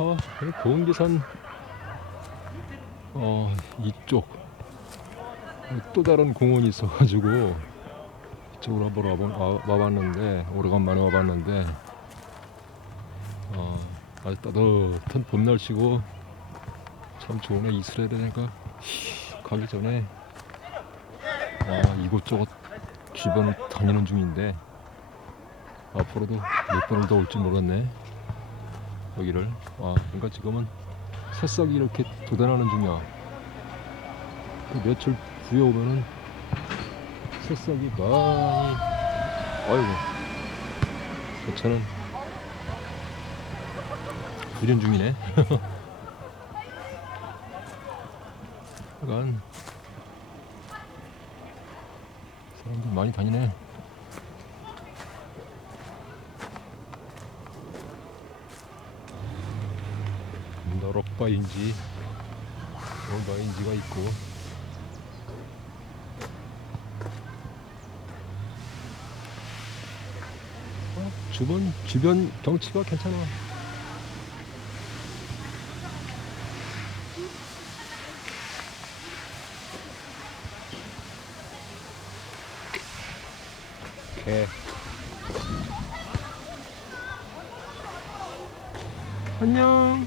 어, 보은계산 어, 이쪽. 또 다른 공원이 있어가지고 이쪽으로 한번 와본, 와, 와봤는데 오래간만에 와봤는데 어, 아주 따뜻한 봄 날씨고 참 좋으네 이스라엘에니까 가기 전에. 아, 이곳저곳 주변을 다니는 중인데 앞으로도 몇 번을 더 올지 모르겠네 여기를. 아 그러니까 지금은 새싹이 이렇게 돋아나는 중이야. 그 며칠 후에 오면은 새싹이 많이 아이고. 저 차는 훈련 중이네. 약간 사람들 많이 다니네 너럭바인지 뭘바인지가 있고 어, 주변 주변 경치가 괜찮아. 개. 안녕.